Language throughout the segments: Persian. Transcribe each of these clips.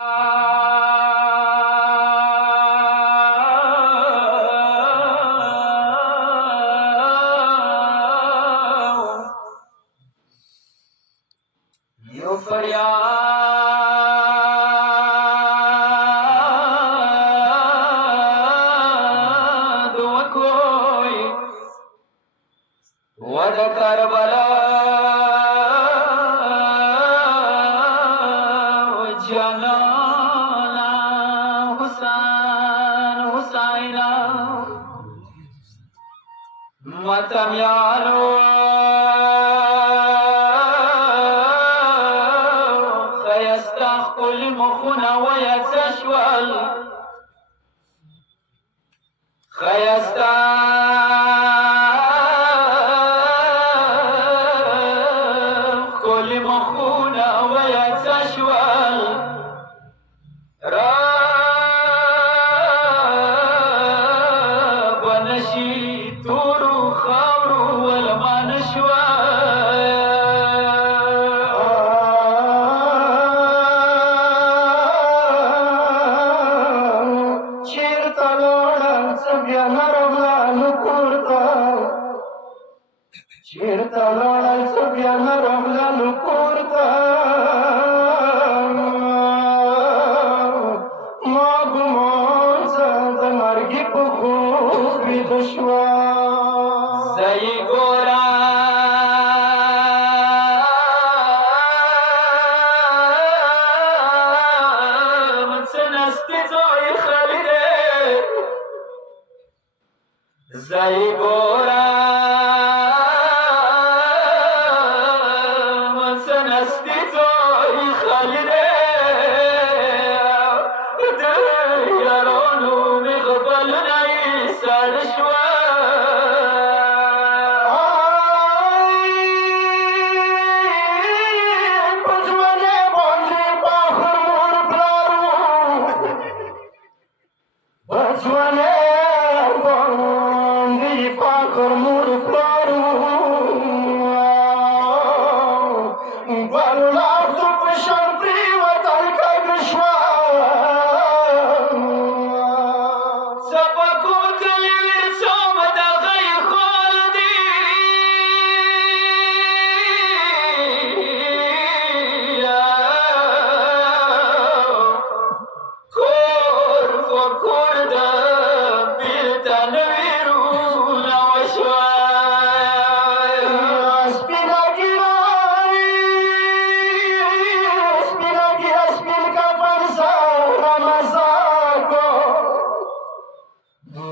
یو فریاد وکوی و د کربلا جلالا حسینا متمیانو خيستخل مخنا ويتشول خيستخل مخنا ويتشول راب نشي تورو خاورو ولما نشوال چیرته لاړل څه بیا نه راغلل کور ته ما ګمان څه د مرګي په خوب ویده شوه زه یې ګورم څه نستې ځای خالي دی زه یې ګورم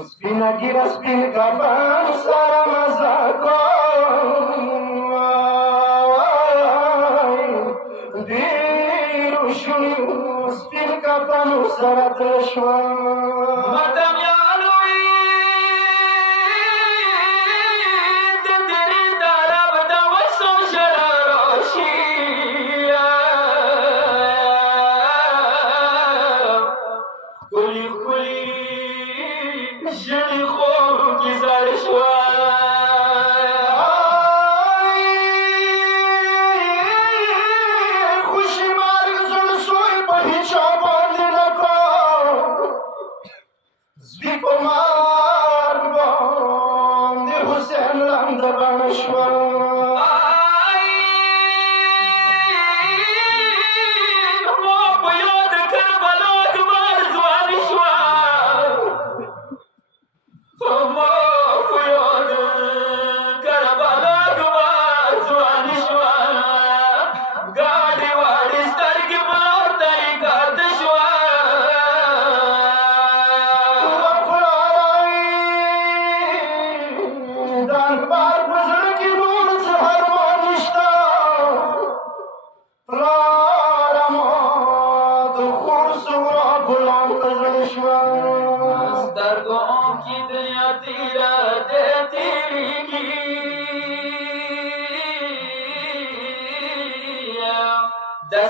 Spina gira spin kapan sara mazako diru shuni spin kapan sara treshwa madam yaloi dindiri darab da waso shararoshi kuli kuli جلی خور کی زار شوا خوشی مارگ زل سوی پا هیچا باندی نکو زبی پا مارگ باندی حسین لند بانشوا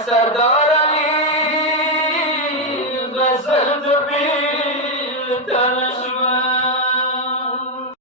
سردار